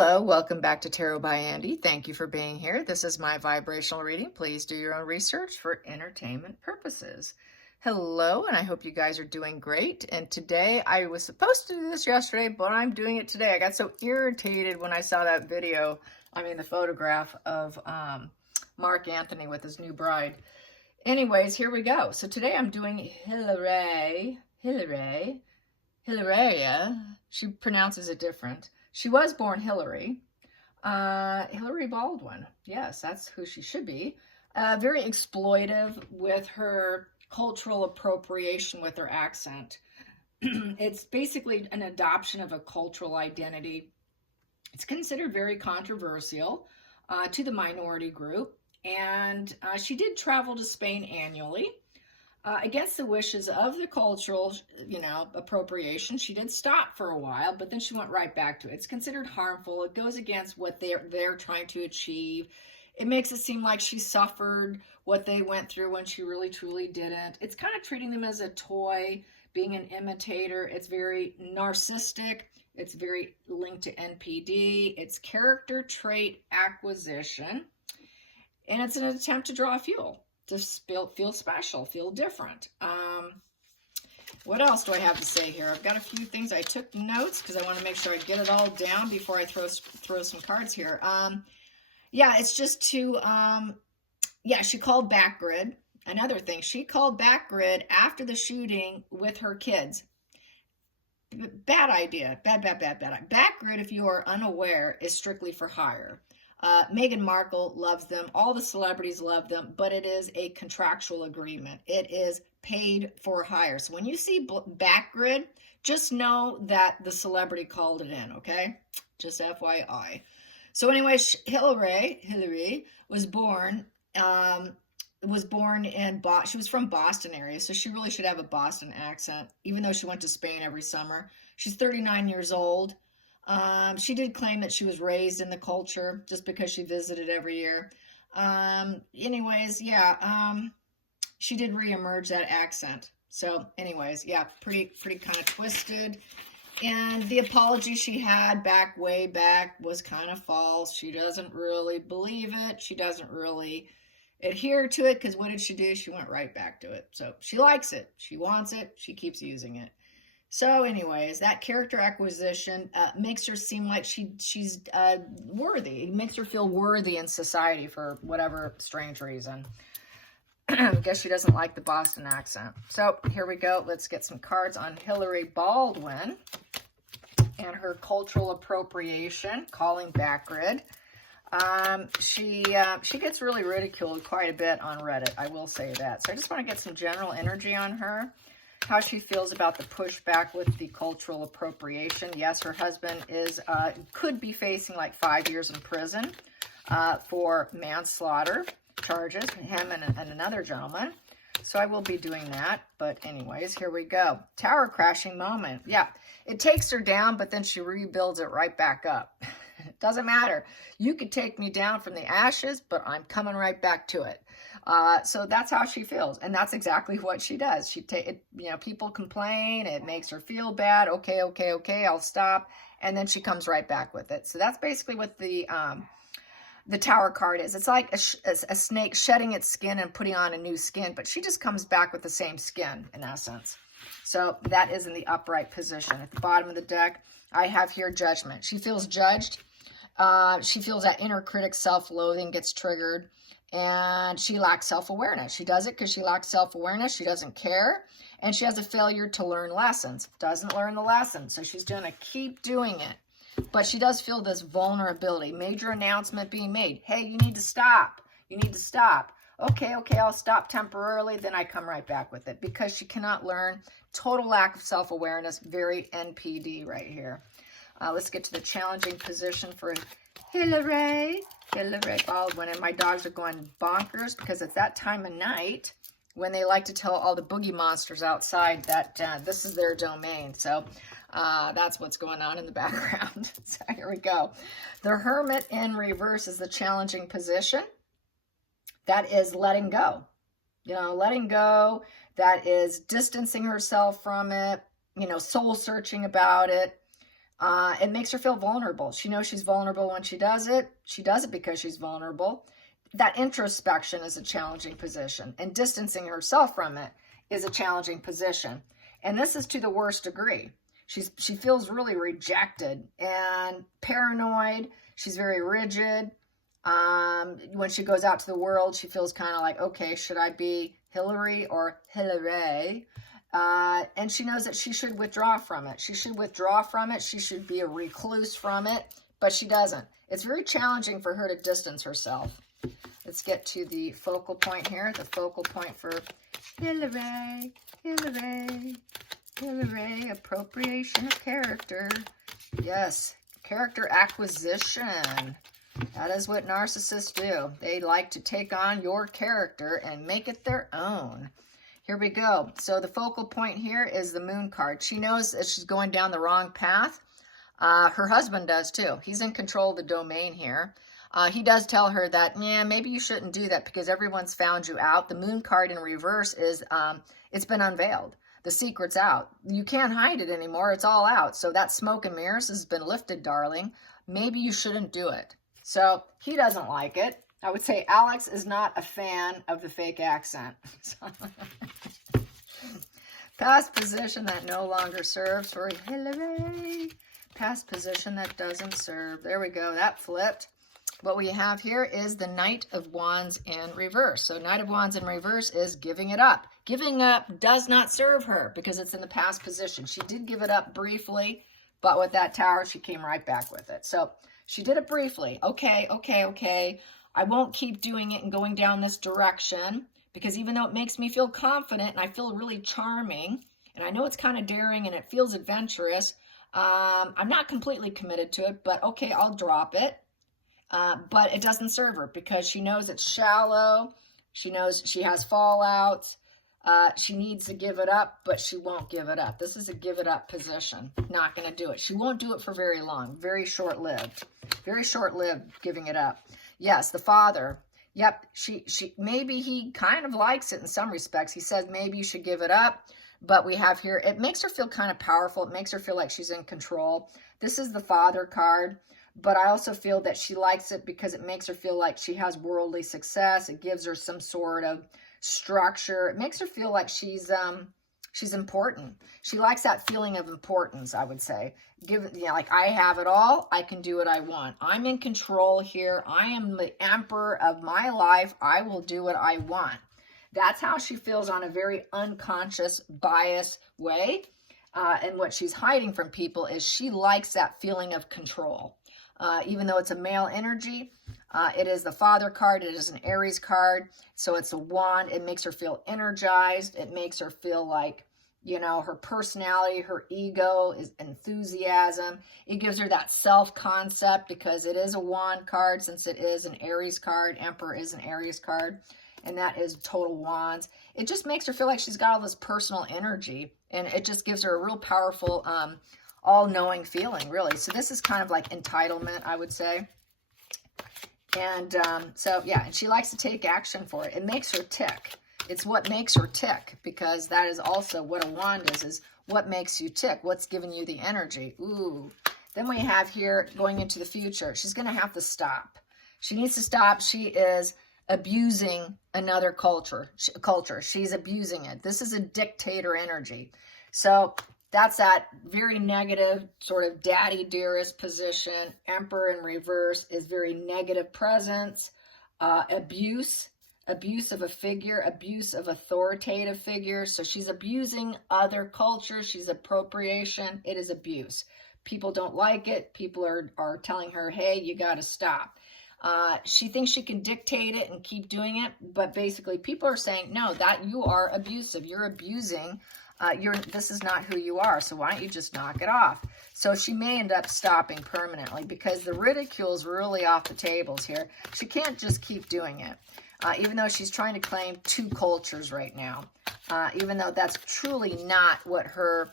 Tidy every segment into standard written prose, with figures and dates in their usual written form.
Hello, welcome back to Tarot by Andy. Thank you for being here. This is my vibrational reading. Please do your own research for entertainment purposes. Hello, and I hope you guys are doing great. And today, I was supposed to do this yesterday, but I'm doing it today. I got so irritated when I saw that video, the photograph of Mark Anthony with his new bride. Anyways, here we go. So today I'm doing Hilaria. She pronounces it different. She was born Hillary Baldwin. Yes, that's who she should be. Very exploitive with her cultural appropriation with her accent. It's basically an adoption of a cultural identity. It's considered very controversial to the minority group. And she did travel to Spain annually. Against the wishes of the cultural, appropriation. She did stop for a while, but then she went right back to it. It's considered harmful. It goes against what they're trying to achieve. It makes it seem like she suffered what they went through when she really truly didn't. It's kind of treating them as a toy, being an imitator. It's very narcissistic. It's very linked to NPD. It's character trait acquisition. And it's an attempt to draw fuel. To feel special, feel different. What else do I have to say here? I've got a few things. I took notes because I want to make sure I get it all down before I throw some cards here. It's just to, she called back grid. Another thing, she called back grid after the shooting with her kids. Bad idea. Bad. Back grid, if you are unaware, is strictly for hire. Meghan Markle loves them. All the celebrities love them, but it is a contractual agreement. It is paid for hire. So when you see back grid, just know that the celebrity called it in, okay? Just FYI. So anyway, Hillary was born in Boston. She was from Boston area, so she really should have a Boston accent, even though she went to Spain every summer. She's 39 years old. She did claim that she was raised in the culture just because she visited every year. She did reemerge that accent. So anyways, pretty kind of twisted. And the apology she had way back was kind of false. She doesn't really believe it. She doesn't really adhere to it because what did she do? She went right back to it. So she likes it. She wants it. She keeps using it. So anyways, that character acquisition makes her seem like she's worthy. It makes her feel worthy in society for whatever strange reason. I guess she doesn't like the Boston accent. So here we go. Let's get some cards on Hillary Baldwin and her cultural appropriation, calling back grid. She gets really ridiculed quite a bit on Reddit. I will say that. So I just want to get some general energy on her. How she feels about the pushback with the cultural appropriation. Yes, her husband could be facing like 5 years in prison for manslaughter charges, him and another gentleman. So I will be doing that. But anyways, here we go. Tower crashing moment. Yeah, it takes her down, but then she rebuilds it right back up. It doesn't matter. You could take me down from the ashes, but I'm coming right back to it. So that's how she feels, and that's exactly what she does. People complain, it makes her feel bad. Okay, I'll stop, and then she comes right back with it. So that's basically what the Tower card is. It's like a snake shedding its skin and putting on a new skin, but she just comes back with the same skin in essence. So that is in the upright position. At the bottom of the deck, I have here Judgment. She feels judged. She feels that inner critic self-loathing gets triggered. And she lacks self-awareness. She does it because she lacks self-awareness. She doesn't care. And she has a failure to learn lessons. Doesn't learn the lesson. So she's going to keep doing it. But she does feel this vulnerability. Major announcement being made. Hey, you need to stop. You need to stop. Okay, I'll stop temporarily. Then I come right back with it. Because she cannot learn. Total lack of self-awareness. Very NPD right here. Let's get to the challenging position for Hillary Baldwin. And my dogs are going bonkers because it's that time of night when they like to tell all the boogie monsters outside that this is their domain. So that's what's going on in the background. So here we go. The Hermit in reverse is the challenging position. That is letting go. Letting go. That is distancing herself from it. Soul searching about it. It makes her feel vulnerable. She knows she's vulnerable when she does it. She does it because she's vulnerable. That introspection is a challenging position, and distancing herself from it is a challenging position. And this is to the worst degree. She feels really rejected and paranoid. She's very rigid. When she goes out to the world, she feels kind of like, okay, should I be Hillary or Hillary? And she knows that she should withdraw from it. She should withdraw from it. She should be a recluse from it, but she doesn't. It's very challenging for her to distance herself. Let's get to the focal point here. The focal point for Hillary, Hillary, Hillary, appropriation of character. Yes, character acquisition. That is what narcissists do. They like to take on your character and make it their own. Here we go. So the focal point here is the moon card. She knows that she's going down the wrong path. Her husband does too. He's in control of the domain here. He does tell her that, yeah, maybe you shouldn't do that because everyone's found you out. The moon card in reverse is, it's been unveiled. The secret's out. You can't hide it anymore. It's all out. So that smoke and mirrors has been lifted, darling. Maybe you shouldn't do it. So he doesn't like it. I would say Alex is not a fan of the fake accent. Past position that no longer serves for Hillary. Past position that doesn't serve. There we go. That flipped. What we have here is the Knight of Wands in reverse. So Knight of Wands in reverse is giving it up. Giving up does not serve her because it's in the past position. She did give it up briefly, but with that Tower, she came right back with it. So she did it briefly. Okay. I won't keep doing it and going down this direction because even though it makes me feel confident and I feel really charming, and I know it's kind of daring and it feels adventurous, I'm not completely committed to it, but okay, I'll drop it. But it doesn't serve her because she knows it's shallow. She knows she has fallouts. She needs to give it up, but she won't give it up. This is a give it up position. Not going to do it. She won't do it for very long. Very short-lived. Very short-lived giving it up. Yes, the father. Yep, maybe he kind of likes it in some respects. He says maybe you should give it up. But we have here, it makes her feel kind of powerful. It makes her feel like she's in control. This is the father card. But I also feel that she likes it because it makes her feel like she has worldly success. It gives her some sort of structure. It makes her feel like she's important. She likes that feeling of importance, I would say. Like I have it all. I can do what I want. I'm in control here. I am the emperor of my life. I will do what I want. That's how she feels on a very unconscious, biased way. And what she's hiding from people is she likes that feeling of control. Even though it's a male energy, it is the father card. It is an Aries card. So it's a wand. It makes her feel energized. It makes her feel like, you know, her personality, her ego is enthusiasm. It gives her that self-concept because it is a wand card since it is an Aries card. Emperor is an Aries card. And that is total wands. It just makes her feel like she's got all this personal energy. And it just gives her a real powerful, all-knowing feeling, really. So this is kind of like entitlement, I would say. And so, yeah, and she likes to take action for it. It makes her tick. It's what makes her tick because that is also what a wand is what makes you tick, what's giving you the energy. Ooh. Then we have here going into the future. She's going to have to stop. She needs to stop. She is abusing another culture. She's abusing it. This is a dictator energy. So that's that very negative sort of daddy dearest position. Emperor in reverse is very negative presence, abuse of a figure, abuse of authoritative figure. So she's abusing other cultures. She's appropriation. It is abuse. People don't like it. People are telling her, hey, you got to stop. She thinks she can dictate it and keep doing it, but basically people are saying, no, that you are abusive. You're abusing. This is not who you are. So why don't you just knock it off? So she may end up stopping permanently because the ridicule is really off the tables here. She can't just keep doing it. Even though she's trying to claim two cultures right now, even though that's truly not what her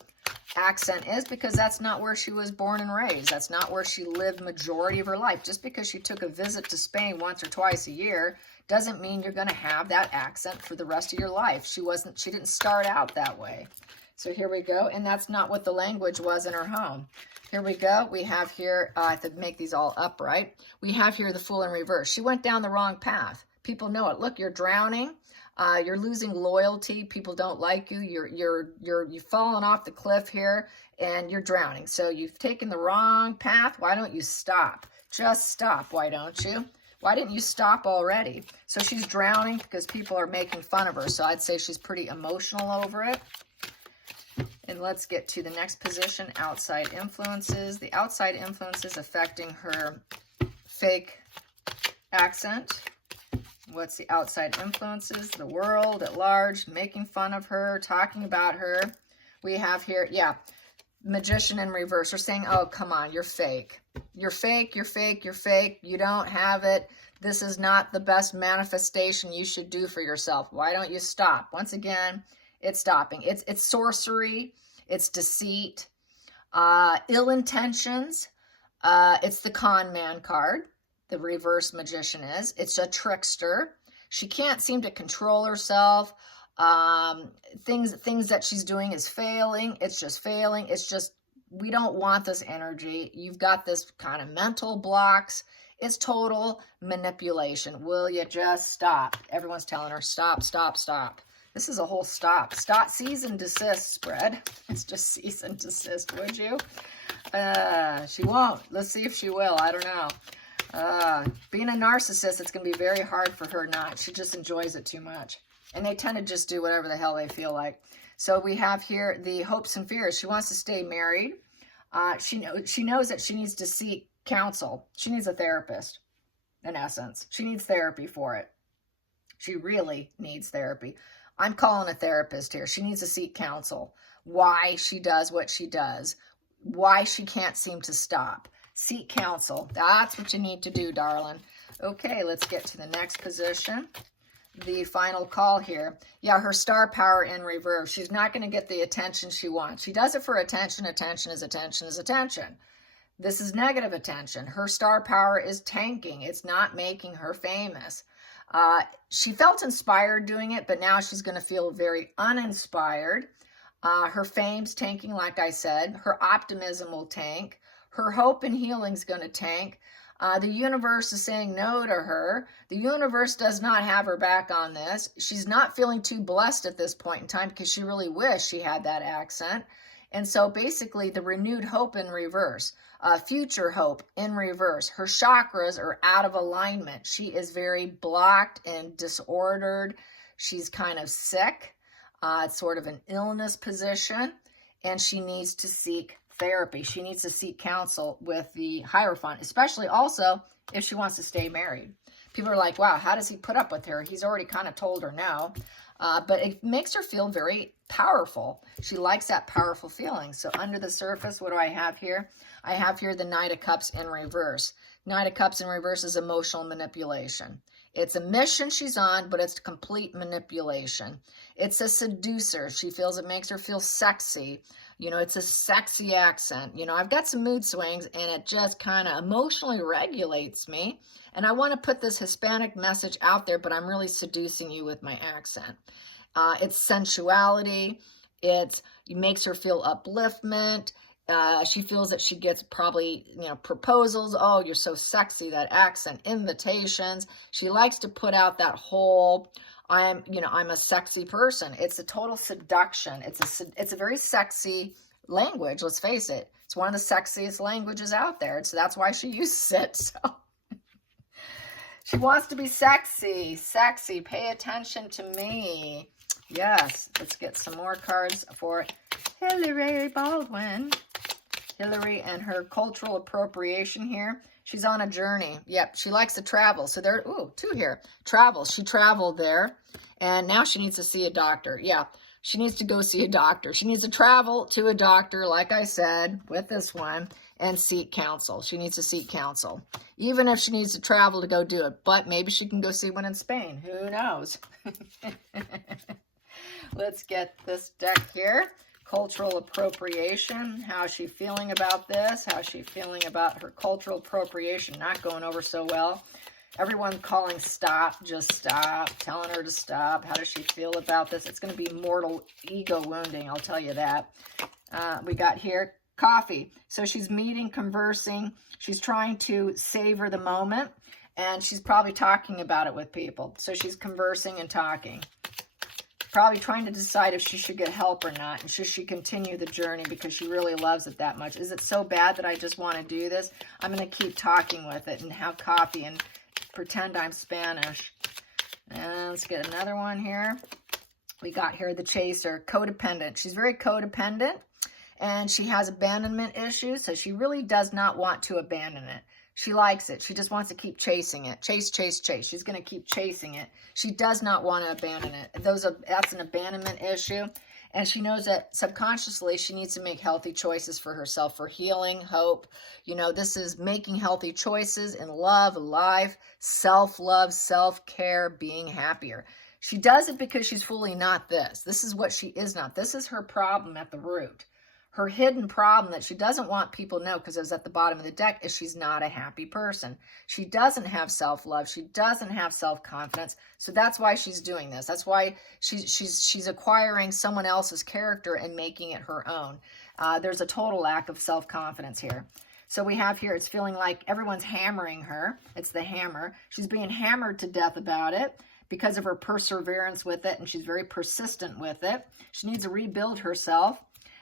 accent is because that's not where she was born and raised. That's not where she lived majority of her life. Just because she took a visit to Spain once or twice a year doesn't mean you're going to have that accent for the rest of your life. She didn't start out that way. So here we go. And that's not what the language was in her home. Here we go. We have here, I have to make these all upright. We have here the Fool in reverse. She went down the wrong path. People know it. Look, you're drowning. You're losing loyalty. People don't like you. You've fallen off the cliff here and you're drowning. So you've taken the wrong path. Why don't you stop? Just stop. Why don't you? Why didn't you stop already? So she's drowning because people are making fun of her. So I'd say she's pretty emotional over it. And let's get to the next position, outside influences. The outside influences affecting her fake accent. What's the outside influences? The world at large, making fun of her, talking about her. We have here, yeah, Magician in reverse. We're saying, oh, come on, you're fake. You're fake, you're fake, you're fake. You don't have it. This is not the best manifestation you should do for yourself. Why don't you stop? Once again, it's stopping. It's sorcery. It's deceit. Ill intentions. It's the con man card. The reverse magician is. It's a trickster. She can't seem to control herself. Things that she's doing is failing. It's just failing. It's just, we don't want this energy. You've got this kind of mental blocks. It's total manipulation. Will you just stop? Everyone's telling her, stop, stop, stop. This is a whole stop. Stop, cease and desist spread. It's just cease and desist, would you? She won't. Let's see if she will. I don't know. Being a narcissist, it's going to be very hard for her not. She just enjoys it too much. And they tend to just do whatever the hell they feel like. So we have here the hopes and fears. She wants to stay married. She knows that she needs to seek counsel. She needs a therapist, in essence. She needs therapy for it. She really needs therapy. I'm calling a therapist here. She needs to seek counsel. Why she does what she does. Why she can't seem to stop. Seek counsel. That's what you need to do, darling. Okay, let's get to the next position. The final call here. Yeah, her star power in reverse. She's not going to get the attention she wants. She does it for attention. Attention is attention is attention. This is negative attention. Her star power is tanking. It's not making her famous. She felt inspired doing it, but now she's going to feel very uninspired. Her fame's tanking, like I said. Her optimism will tank. Her hope and healing's going to tank. The universe is saying no to her. The universe does not have her back on this. She's not feeling too blessed at this point in time because she really wished she had that accent. And so basically the renewed hope in reverse, future hope in reverse. Her chakras are out of alignment. She is very blocked and disordered. She's kind of sick. It's sort of an illness position, and she needs to seek therapy. She needs to seek counsel with the Hierophant, especially also if she wants to stay married. People are like, wow, how does he put up with her? He's already kind of told her no. But it makes her feel very powerful. She likes that powerful feeling. So under the surface, what do I have here? I have here the Knight of Cups in reverse. Knight of Cups in reverse is emotional manipulation. It's a mission she's on, but it's complete manipulation. It's a seducer. She feels it makes her feel sexy. You know, it's a sexy accent. You know, I've got some mood swings, and it just kind of emotionally regulates me. And I want to put this Hispanic message out there, but I'm really seducing you with my accent. It's sensuality. It makes her feel upliftment. She feels that she gets probably, you know, proposals. Oh, you're so sexy, that accent, invitations. She likes to put out that whole, I'm a sexy person. It's a total seduction. It's a very sexy language. Let's face it. It's one of the sexiest languages out there. So that's why she uses it. So she wants to be sexy, sexy. Pay attention to me. Yes. Let's get some more cards for Hillary Baldwin. Hillary and her cultural appropriation here. She's on a journey. Yep, she likes to travel. So there, two here. Travel. She traveled there, and now she needs to see a doctor. Yeah, she needs to go see a doctor. She needs to travel to a doctor, like I said, with this one, and seek counsel. She needs to seek counsel, even if she needs to travel to go do it. But maybe she can go see one in Spain. Who knows? Let's get this deck here. Cultural appropriation. How is she feeling about this? How is she feeling about her cultural appropriation? Not going over so well. Everyone calling stop, just stop, telling her to stop. How does she feel about this? It's going to be mortal ego wounding, I'll tell you that. We got here coffee. So she's meeting, conversing. She's trying to savor the moment, and she's probably talking about it with people. So she's conversing and talking. Probably trying to decide if she should get help or not, and should she continue the journey because she really loves it that much. Is it so bad that I just want to do this? I'm going to keep talking with it and have coffee and pretend I'm Spanish. And let's get another one here. We got here the chaser, codependent. She's very codependent, and she has abandonment issues, so she really does not want to abandon it. She likes it. She just wants to keep chasing it. Chase, chase, chase. She's going to keep chasing it. She does not want to abandon it. That's an abandonment issue. And she knows that subconsciously she needs to make healthy choices for herself, for healing, hope. You know, this is making healthy choices in love, life, self-love, self-care, being happier. She does it because she's fully not this. This is what she is not. This is her problem at the root. Her hidden problem that she doesn't want people to know, because it was at the bottom of the deck, is she's not a happy person. She doesn't have self-love. She doesn't have self-confidence. So that's why she's doing this. That's why she's acquiring someone else's character and making it her own. There's a total lack of self-confidence here. So we have here, it's feeling like everyone's hammering her. It's the hammer. She's being hammered to death about it because of her perseverance with it, and she's very persistent with it. She needs to rebuild herself.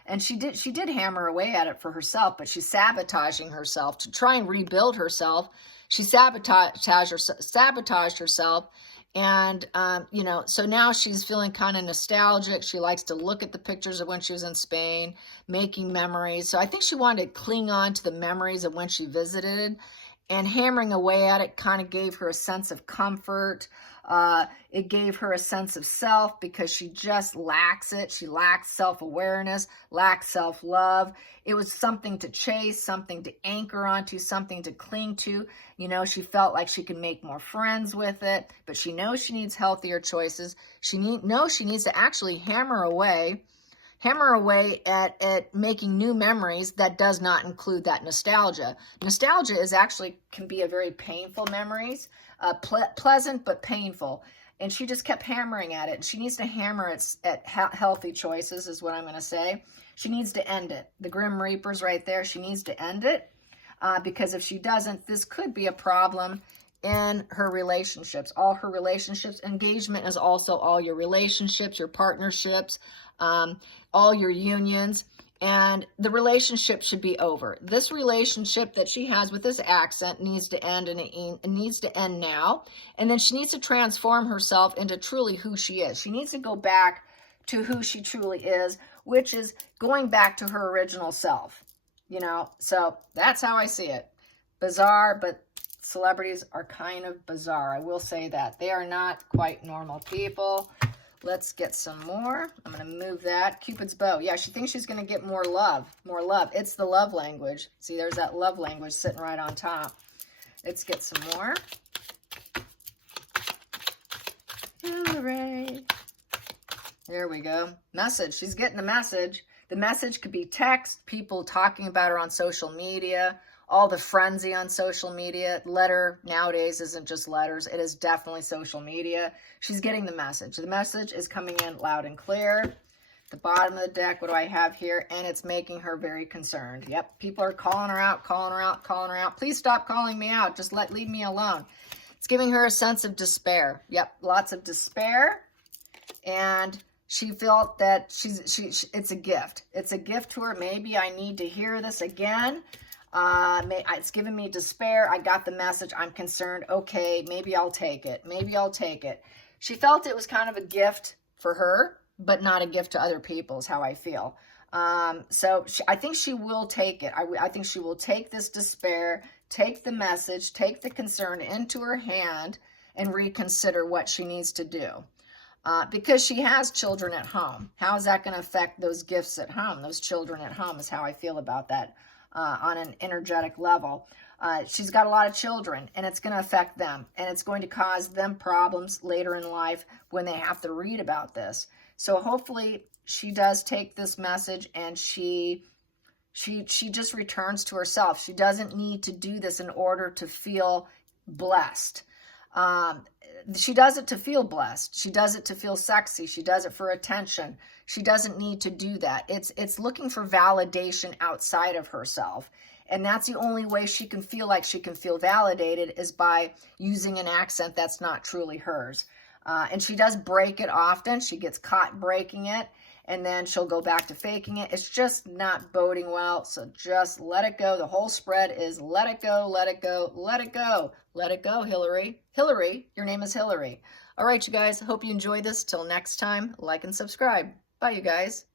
And she did hammer away at it for herself, but she's sabotaging herself to try and rebuild herself. She sabotaged herself. And, you know, so now she's feeling kind of nostalgic. She likes to look at the pictures of when she was in Spain, making memories. So I think she wanted to cling on to the memories of when she visited, and hammering away at it kind of gave her a sense of comfort. It gave her a sense of self because she just lacks it. She lacks self-awareness, lacks self-love. It was something to chase, something to anchor onto, something to cling to. You know, she felt like she could make more friends with it, but she knows she needs healthier choices. She knows she needs to actually hammer away at making new memories that does not include that nostalgia. Nostalgia can be a very painful memories, pleasant but painful. And she just kept hammering at it. And she needs to hammer at healthy choices is what I'm going to say. She needs to end it. The Grim Reaper's right there. She needs to end it because if she doesn't, this could be a problem in her relationships. All her relationships. Engagement is also all your relationships, your partnerships, all your unions, and the relationship should be over. This relationship that she has with this accent needs to end, and it needs to end now. And then she needs to transform herself into truly who she is. She needs to go back to who she truly is, which is going back to her original self. You know, so that's how I see it. Bizarre, but celebrities are kind of bizarre. I will say that. They are not quite normal people. Let's get some more. I'm going to move that. Cupid's bow. Yeah, she thinks she's going to get more love. More love. It's the love language. See, there's that love language sitting right on top. Let's get some more. All right. There we go. Message. She's getting the message. The message could be text, people talking about her on social media, all the frenzy on social media. Letter nowadays isn't just letters. It is definitely social media. She's getting the message. The message is coming in loud and clear. The bottom of the deck, what do I have here? And it's making her very concerned. Yep, people are calling her out, calling her out, calling her out. Please stop calling me out. Just leave me alone. It's giving her a sense of despair. Yep, lots of despair. And she felt that it's a gift. It's a gift to her. Maybe I need to hear this again. It's giving me despair. I got the message. I'm concerned. Okay, maybe I'll take it. Maybe I'll take it. She felt it was kind of a gift for her, but not a gift to other people is how I feel. So I think she will take it. I think she will take this despair, take the message, take the concern into her hand, and reconsider what she needs to do. Because she has children at home. How is that going to affect those gifts at home? Those children at home is how I feel about that. On an energetic level. She's got a lot of children, and it's going to affect them, and it's going to cause them problems later in life when they have to read about this. So hopefully she does take this message, and she just returns to herself. She doesn't need to do this in order to feel blessed. She does it to feel blessed. She does it to feel sexy. She does it for attention. She doesn't need to do that. It's looking for validation outside of herself. And that's the only way she can feel like she can feel validated, is by using an accent that's not truly hers. And she does break it often. She gets caught breaking it, and then she'll go back to faking it. It's just not boding well. So just let it go. The whole spread is let it go, let it go, let it go. Let it go, Hillary. Hillary, your name is Hillary. All right, you guys, hope you enjoyed this. Till next time, like and subscribe. Bye, you guys.